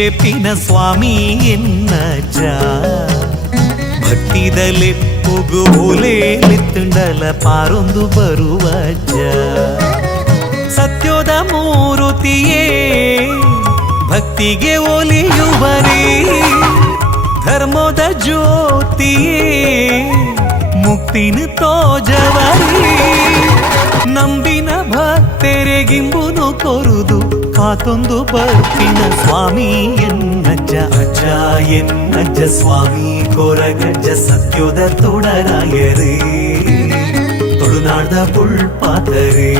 ರೆಪ್ಪಿನ ಸ್ವಾಮಿ ಎನ್ನಜ್ಜ ಭಕ್ತಿದಲೆಪ್ಪುಗು ಓಲೇಲೆತ್ತುಂಡಲ ಪಾರೊಂದು ಬರುವಜ್ಜ ಸತ್ಯದ ಮೂರುತಿಯೇ ಭಕ್ತಿಗೆ ಒಲಿಯುವರೇ ಧರ್ಮದ ಜ್ಯೋತಿಯೇ ಮುಕ್ತಿನ ತೋಜವರೇ ನಂಬಿನ ಭಕ್ತರೆಗಿಂಬುನು ಕೊರುದು ಕಾತೊಂದು ಬರ್ತಿನ ಸ್ವಾಮಿ ಎನ್ನಜ್ಜ ಅಜ್ಜ ಎನ್ನಜ್ಜ ಸ್ವಾಮಿ ಕೊರಗಜ್ಜ ಸತ್ಯದ ತೊಡರಾಯರೇ ತುಳುನಾಡ್ದ ಪುಳ್ಪಾತರೇ